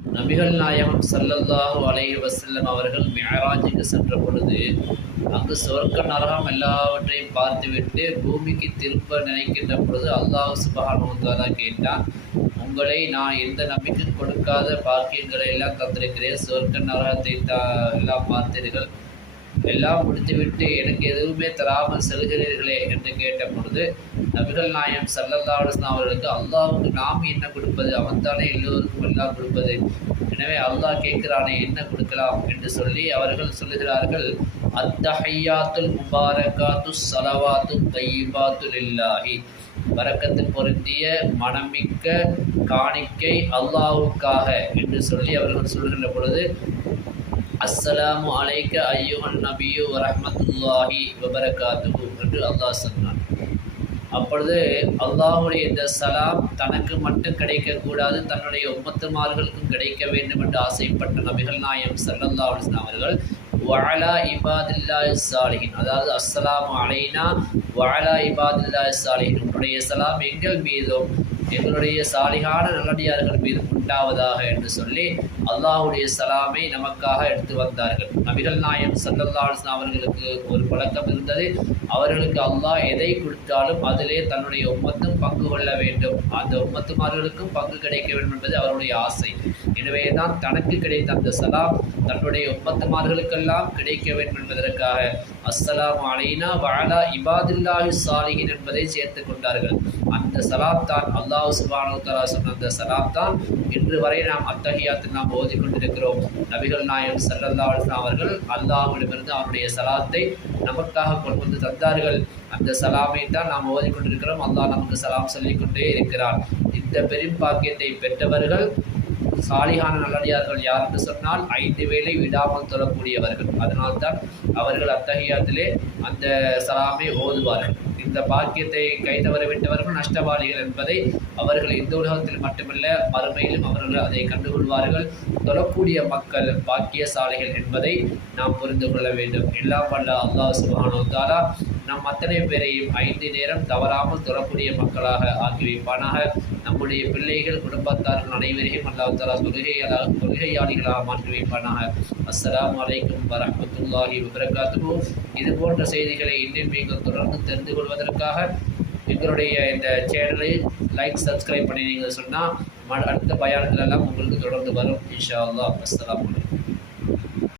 நபிகள் நாயகம் ஸல்லல்லாஹு அலைஹி வஸல்லம் அவர்கள் மிஅராஜுக்கு சென்ற பொழுது அங்கு சொர்க்க நரகம் எல்லாவற்றையும் பார்த்துவிட்டு பூமிக்கு திரும்ப நினைக்கின்ற பொழுது அல்லாஹ் சுப்ஹானஹு வ தஆலா கேட்டான், உங்களை நான் எந்த நபிக்கும் கொடுக்காத பாக்கியங்களை எல்லாம் தந்திருக்கிறேன், சொர்க்க நரகத்தை எல்லாம் பார்த்தீர்கள், எல்லாம் முடித்துவிட்டு எனக்கு எதுவுமே தராமல் செல்கிறீர்களே என்று கேட்ட பொழுது நபிகள் நாயகம் ஸல்லல்லாஹு அலைஹி வஸல்லம் அவர்களுக்கு, அல்லாஹ்வுக்கு நாம் என்ன கொடுப்பது, அவன்தானே எல்லோருக்கும் எல்லாம் கொடுப்பது, எனவே அல்லாஹ் கேட்கிறானே என்ன கொடுக்கலாம் என்று சொல்லி அவர்கள் சொல்லுகிறார்கள், அத்தஹிய்யாத்துல் முபாரகாத்து ஸலவாத்து தய்யிபாத்து லில்லாஹி, பரக்கத்து பொருந்திய மனமிக்க காணிக்கை அல்லாஹ்வுக்காக என்று சொல்லி அவர்கள் சொல்கின்ற பொழுது, அஸ்ஸலாமு அலைக்க ஐயுஹன் நபியு வரஹ்மத்துல்லாஹி வபரகாத்துஹு என்று அல்லாஹ் சொன்னான். அப்பொழுது அல்லாஹுடைய இந்த சலாம் தனக்கு மட்டும் கிடைக்கக்கூடாது, தன்னுடைய உம்மத்துமார்களுக்கும் கிடைக்க வேண்டும் என்று ஆசைப்பட்ட நபிகள் நாயகம் ஸல்லல்லாஹு அலைஹி வஸல்லம் அவர்கள் வஅலா இபாதில்லாஹி ஸாலிஹீன், அதாவது அஸ்ஸலாமு அலைனா வஅலா இபாதில்லாஹி ஸாலிஹீன், உன்னுடைய சலாம் எங்கள் மீதும் எங்களுடைய சாலிகான நல்லடியார்கள் மீது உண்டாவதாக என்று சொல்லி அல்லாஹுடைய சலாமை நமக்காக எடுத்து வந்தார்கள். நபிகள் நாயகம் ஸல்லல்லாஹு அலைஹி வஸல்லம் அவர்களுக்கு ஒரு பழக்கம் இருந்தது, அவர்களுக்கு அல்லாஹ் எதை கொடுத்தாலும் அதிலே தன்னுடைய உம்மத்தும் பங்கு கொள்ள வேண்டும், அந்த உம்மத்துமார்களுக்கும் பங்கு கிடைக்க வேண்டும் என்பது அவருடைய ஆசை. எனவே தான் தனக்கு கிடைத்த அந்த சலாம் தன்னுடைய உம்மத்துமார்களுக்கெல்லாம் கிடைக்க வேண்டும் என்பதற்காக அஸ்ஸலாமு அலைனா வஅலா இபாதில்லாஹி ஸாலிஹீன் என்பதை சேர்த்து கொண்டார்கள். அந்த சலாம் தான் அல்லாஹ் சுப்ஹானஹு வ தஆலா சொன்ன அந்த சலாம் தான் இன்று வரை நாம் அத்தஹியாத்தில் நாம் ஓதிக்கொண்டிருக்கிறோம். நபிகள் நாயகம் ஸல்லல்லாஹு அலைஹி வஸல்லம் அவர்கள் அல்லாஹ்விடமிருந்து அவருடைய சலாத்தை நமக்காக கொண்டு வந்து தந்தார்கள். அந்த சலாமை தான் நாம் ஓதிக்கொண்டிருக்கிறோம். அல்லாஹ் நமக்கு சலாம் சொல்லிக்கொண்டே இருக்கிறார். இந்த பெரும் பாக்கியத்தை பெற்றவர்கள் சாலிகான நல்லடியார்கள் யார் என்று சொன்னால் 5 வேளை விடாமல் தொழக்கூடியவர்கள். அதனால்தான் அவர்கள் அத்தஹியாத்திலே அந்த சலாமை ஓதுவார்கள். இந்த பாக்கியத்தை கைதவற விட்டவர்கள் நஷ்டவாளிகள் என்பதை அவர்கள் இந்த உலகத்தில் மட்டுமல்ல மறுமையிலும் அவர்கள் அதை கண்டுகொள்வார்கள். தொழக்கூடிய மக்கள் பாக்கியசாலிகள் என்பதை நாம் புரிந்து கொள்ள வேண்டும். எல்லாம் வல்ல அல்லாஹ் சுப்ஹானஹு வ தஆலா நம் அத்தனை பேரையும் 5 நேரம் தவறாமல் தொழக்கூடிய மக்களாக ஆக்கி வைப்பானாக. நம்முடைய பிள்ளைகள் குடும்பத்தார்கள் அனைவரையும் அல்லாஹ் தஆலா தொழுகையாளிகளாக மாற்றி வைப்பானாக. அஸ்ஸலாமு அலைக்கும் வரஹ்மத்துல்லாஹி வபரகாத்துஹு. இது போன்ற செய்திகளை இன்னும் நீங்கள் தொடர்ந்து தெரிந்து கொள்வதற்காக எங்களுடைய இந்த சேனலை லைக் சப்ஸ்கிரைப் பண்ணி நீங்கள் சொன்னால் அடுத்த பயான்கள் எல்லாம் உங்களுக்கு தொடர்ந்து வரும் இன்ஷா அல்லாஹ். அஸ்ஸலாமு அலைக்கும்.